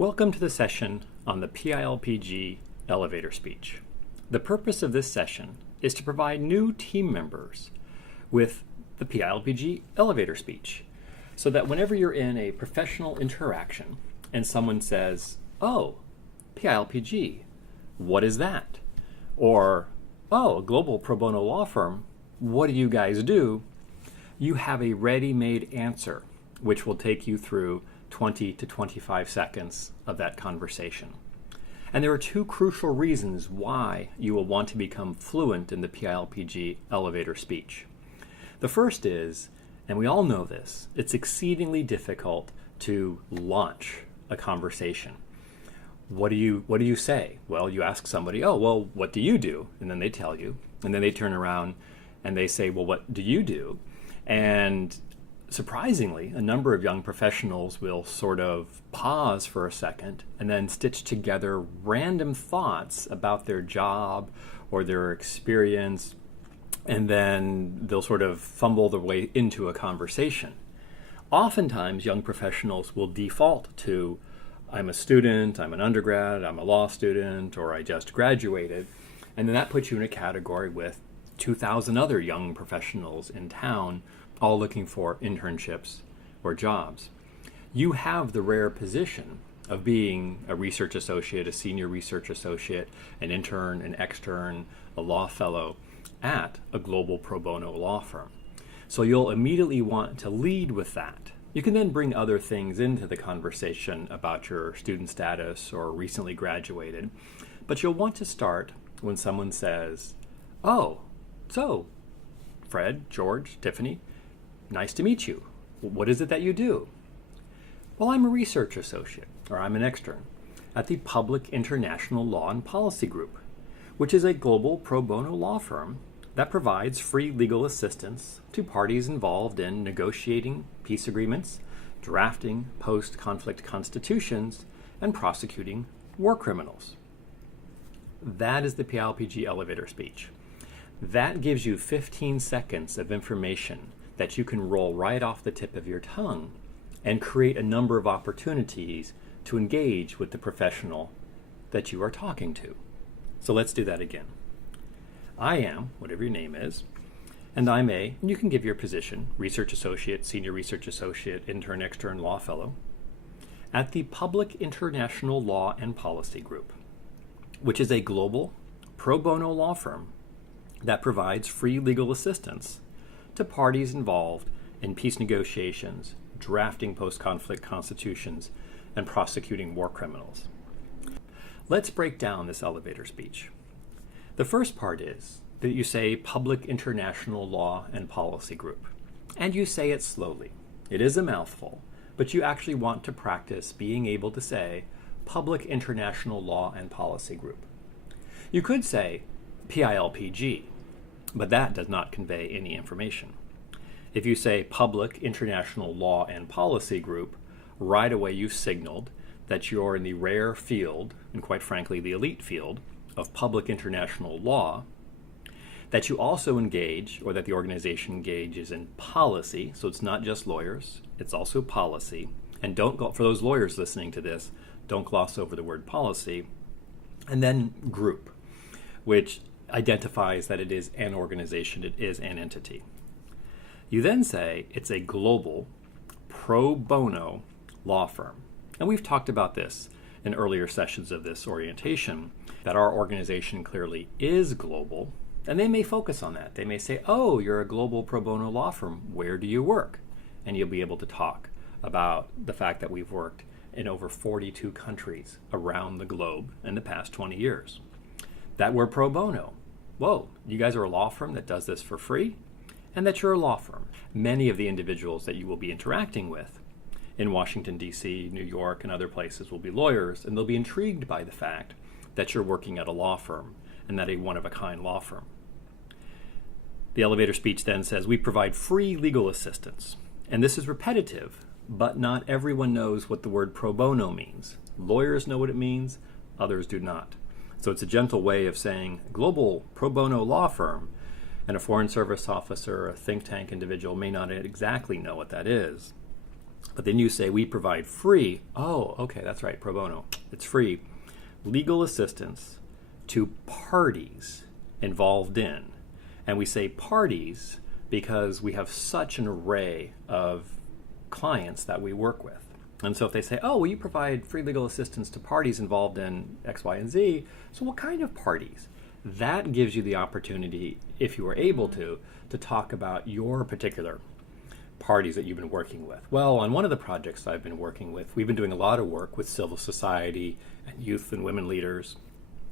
Welcome to the session on the PILPG elevator speech. The purpose of this session is to provide new team members with the PILPG elevator speech so that whenever you're in a professional interaction and someone says, "Oh, PILPG, what is that?" Or, "Oh, a global pro bono law firm, what do you guys do?" You have a ready-made answer which will take you through 20 to 25 seconds of that conversation. And there are two crucial reasons why you will want to become fluent in the PILPG elevator speech. The first is, and we all know this, it's exceedingly difficult to launch a conversation. What do you say? Well, you ask somebody, "Oh, well, what do you do?" And then they tell you. And then they turn around and they say, "Well, what do you do?" And surprisingly, a number of young professionals will sort of pause for a second and then stitch together random thoughts about their job or their experience, and then they'll sort of fumble their way into a conversation. Oftentimes, young professionals will default to, "I'm a student, I'm an undergrad, I'm a law student, or I just graduated," and then that puts you in a category with 2,000 other young professionals in town all looking for internships or jobs. You have the rare position of being a research associate, a senior research associate, an intern, an extern, a law fellow at a global pro bono law firm. So you'll immediately want to lead with that. You can then bring other things into the conversation about your student status or recently graduated, but you'll want to start when someone says, "Oh, so Fred, George, Tiffany, nice to meet you. What is it that you do?" "Well, I'm a research associate, or I'm an extern, at the Public International Law and Policy Group, which is a global pro bono law firm that provides free legal assistance to parties involved in negotiating peace agreements, drafting post-conflict constitutions, and prosecuting war criminals." That is the PILPG elevator speech. That gives you 15 seconds of information that you can roll right off the tip of your tongue and create a number of opportunities to engage with the professional that you are talking to. So let's do that again. "I am," whatever your name is, "and I'm and you can give your position, research associate, senior research associate, intern, extern, law fellow, at the Public International Law and Policy Group, which is a global pro bono law firm that provides free legal assistance to parties involved in peace negotiations, drafting post-conflict constitutions, and prosecuting war criminals." Let's break down this elevator speech. The first part is that you say Public International Law and Policy Group, and you say it slowly. It is a mouthful, but you actually want to practice being able to say Public International Law and Policy Group. You could say PILPG, but that does not convey any information. If you say Public International Law and Policy Group, right away you've signaled that you're in the rare field, and quite frankly the elite field, of public international law, that you also engage, or that the organization engages in policy, so it's not just lawyers, it's also policy. And don't go, for those lawyers listening to this, don't gloss over the word policy. And then group, which identifies that it is an organization, it is an entity. You then say it's a global pro bono law firm. And we've talked about this in earlier sessions of this orientation, that our organization clearly is global, and they may focus on that. They may say, "Oh, you're a global pro bono law firm. Where do you work?" And you'll be able to talk about the fact that we've worked in over 42 countries around the globe in the past 20 years. That we're pro bono. Whoa, you guys are a law firm that does this for free? And that you're a law firm. Many of the individuals that you will be interacting with in Washington, D.C., New York, and other places will be lawyers, and they'll be intrigued by the fact that you're working at a law firm, and that a one-of-a-kind law firm. The elevator speech then says, "We provide free legal assistance." And this is repetitive, but not everyone knows what the word pro bono means. Lawyers know what it means, others do not. So it's a gentle way of saying global pro bono law firm, and a foreign service officer, a think tank individual may not exactly know what that is. But then you say, we provide free, oh, okay, that's right, pro bono, it's free, legal assistance to parties involved in. And we say parties because we have such an array of clients that we work with. And so if they say, oh, well, you provide free legal assistance to parties involved in X, Y, and Z, so what kind of parties? That gives you the opportunity, if you are able to talk about your particular parties that you've been working with. Well, on one of the projects I've been working with, we've been doing a lot of work with civil society and youth and women leaders.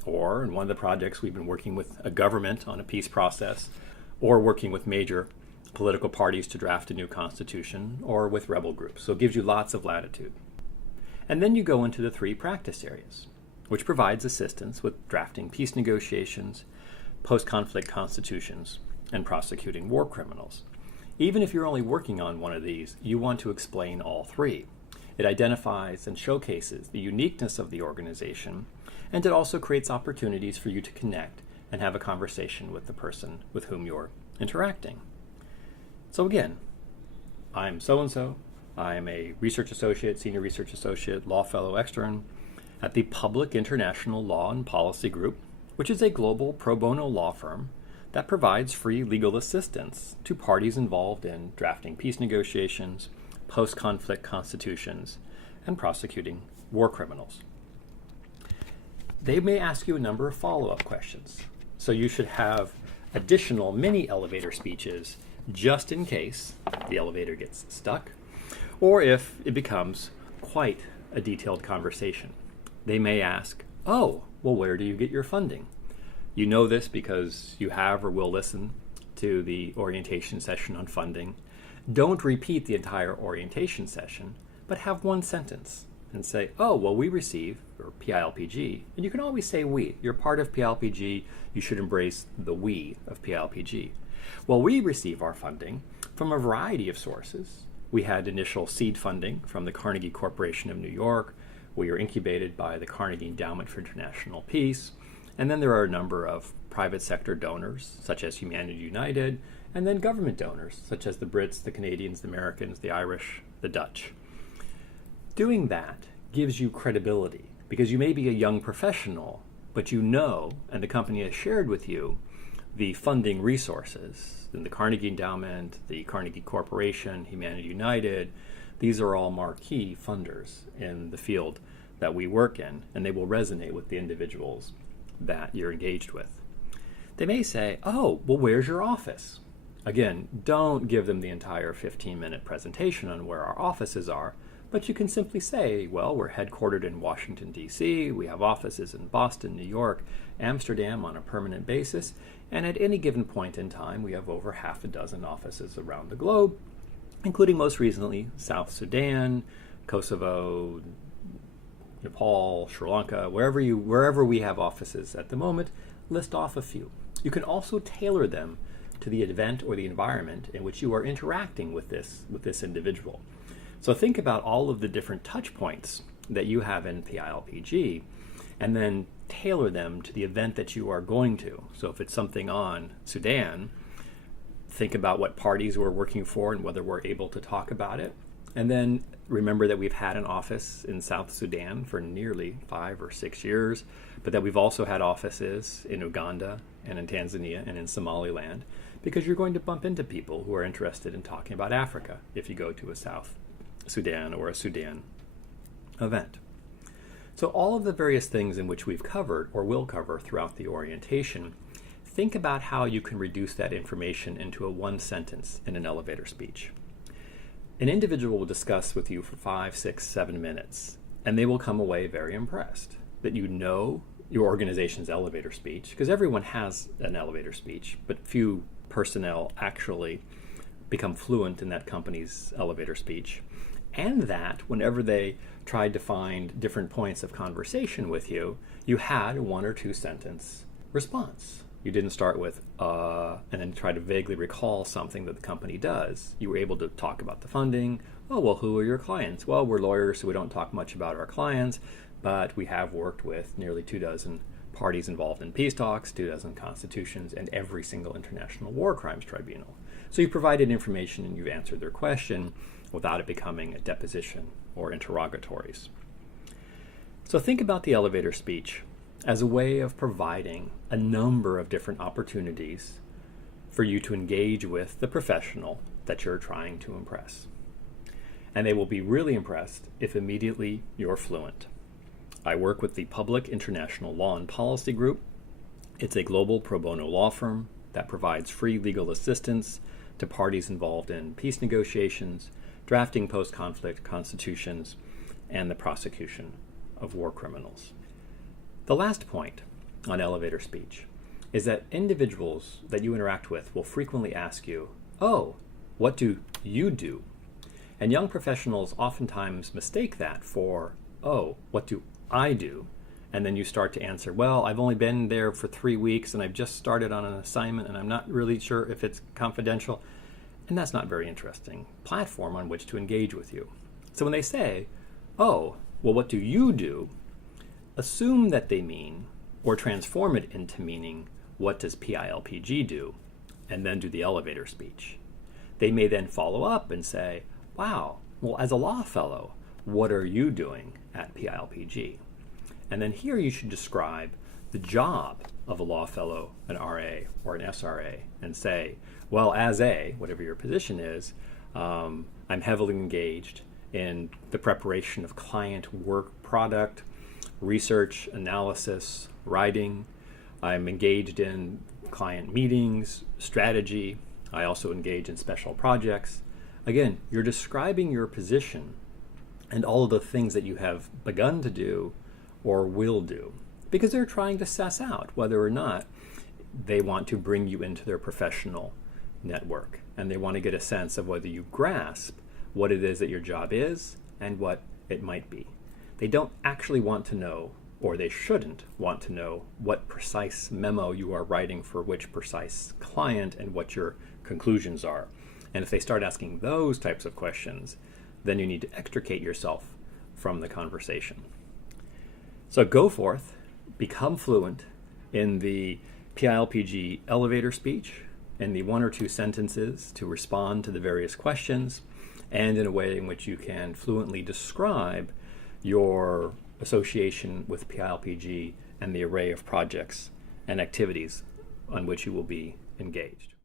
Or in one of the projects, we've been working with a government on a peace process, or working with major political parties to draft a new constitution, or with rebel groups. So it gives you lots of latitude. And then you go into the 3 practice areas, which provides assistance with drafting peace negotiations, post-conflict constitutions, and prosecuting war criminals. Even if you're only working on one of these, you want to explain all 3. It identifies and showcases the uniqueness of the organization, and it also creates opportunities for you to connect and have a conversation with the person with whom you're interacting. So again, I'm so-and-so. I'm a research associate, senior research associate, law fellow extern at the Public International Law and Policy Group, which is a global pro bono law firm that provides free legal assistance to parties involved in drafting peace negotiations, post-conflict constitutions, and prosecuting war criminals. They may ask you a number of follow-up questions, so you should have additional mini elevator speeches just in case the elevator gets stuck, or if it becomes quite a detailed conversation. They may ask, oh, well, where do you get your funding? You know this because you have or will listen to the orientation session on funding. Don't repeat the entire orientation session, but have one sentence and say, oh, well, we receive, or PILPG, and you can always say we. You're part of PILPG, you should embrace the we of PILPG. Well, we receive our funding from a variety of sources. We had initial seed funding from the Carnegie Corporation of New York. We are incubated by the Carnegie Endowment for International Peace. And then there are a number of private sector donors, such as Humanity United, and then government donors, such as the Brits, the Canadians, the Americans, the Irish, the Dutch. Doing that gives you credibility because you may be a young professional, but you know, and the company has shared with you, the funding resources in the Carnegie Endowment, the Carnegie Corporation, Humanity United. These are all marquee funders in the field that we work in, and they will resonate with the individuals that you're engaged with. They may say, oh, well, where's your office? Again, don't give them the entire 15-minute presentation on where our offices are, but you can simply say, well, we're headquartered in Washington, D.C., we have offices in Boston, New York, Amsterdam on a permanent basis, and at any given point in time, we have over 6 offices around the globe, including most recently South Sudan, Kosovo, Nepal, Sri Lanka, wherever we have offices at the moment, list off a few. You can also tailor them to the event or the environment in which you are interacting with this individual. So think about all of the different touch points that you have in PILPG and then tailor them to the event that you are going to. So if it's something on Sudan, think about what parties we're working for and whether we're able to talk about it. And then remember that we've had an office in South Sudan for nearly 5 or 6 years, but that we've also had offices in Uganda and in Tanzania and in Somaliland, because you're going to bump into people who are interested in talking about Africa if you go to a South Sudan or a Sudan event. So all of the various things in which we've covered or will cover throughout the orientation, think about how you can reduce that information into a one sentence in an elevator speech. An individual will discuss with you for 5, 6, 7 minutes, and they will come away very impressed that you know your organization's elevator speech, because everyone has an elevator speech, but few personnel actually become fluent in that company's elevator speech. And that whenever they tried to find different points of conversation with you, you had a 1 or 2 sentence response. You didn't start with, and then try to vaguely recall something that the company does. You were able to talk about the funding. Oh, well, who are your clients? Well, we're lawyers, so we don't talk much about our clients, but we have worked with nearly 24 parties involved in peace talks, 24 constitutions, and every single international war crimes tribunal. So you provided information and you've answered their question, without it becoming a deposition or interrogatories. So think about the elevator speech as a way of providing a number of different opportunities for you to engage with the professional that you're trying to impress. And they will be really impressed if immediately you're fluent. I work with the Public International Law and Policy Group. It's a global pro bono law firm that provides free legal assistance to parties involved in peace negotiations, drafting post-conflict constitutions, and the prosecution of war criminals. The last point on elevator speech is that individuals that you interact with will frequently ask you, "Oh, what do you do?" And young professionals oftentimes mistake that for, "Oh, what do I do?" And then you start to answer, "Well, I've only been there for 3 weeks and I've just started on an assignment and I'm not really sure if it's confidential." And that's not a very interesting platform on which to engage with you. So when they say, "Oh, well, what do you do?" assume that they mean, or transform it into meaning, "What does PILPG do?" and then do the elevator speech. They may then follow up and say, "Wow, well, as a law fellow, what are you doing at PILPG?" And then here you should describe the job of a law fellow, an RA, or an SRA, and say, "Well, as a," whatever your position is, "I'm heavily engaged in the preparation of client work product, research, analysis, writing. I'm engaged in client meetings, strategy. I also engage in special projects." Again, you're describing your position and all of the things that you have begun to do or will do, because they're trying to suss out whether or not they want to bring you into their professional network, and they want to get a sense of whether you grasp what it is that your job is and what it might be. They don't actually want to know, or they shouldn't want to know, what precise memo you are writing for which precise client and what your conclusions are. And if they start asking those types of questions, then you need to extricate yourself from the conversation. So go forth, become fluent in the PILPG elevator speech, in the 1 or 2 sentences to respond to the various questions, and in a way in which you can fluently describe your association with PILPG and the array of projects and activities on which you will be engaged.